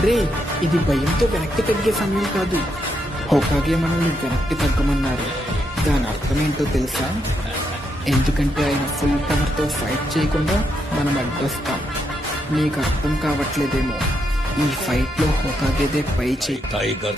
రే, ఇది భయంతో వెనక్కి తగ్గే సమయం కాదు. హోకాగే మనల్ని వెనక్కి తగ్గమన్నారు. దాని అర్థం ఏంటో తెలుసా? ఎందుకంటే ఆయన ఫుల్ పవర్తో ఫైట్ చేయకుండా మనం అడ్డొస్తాం. నీకు అర్థం కావట్లేదేమో, ఈ ఫైట్లో హోకాగేదే పై చేయి. టైగర్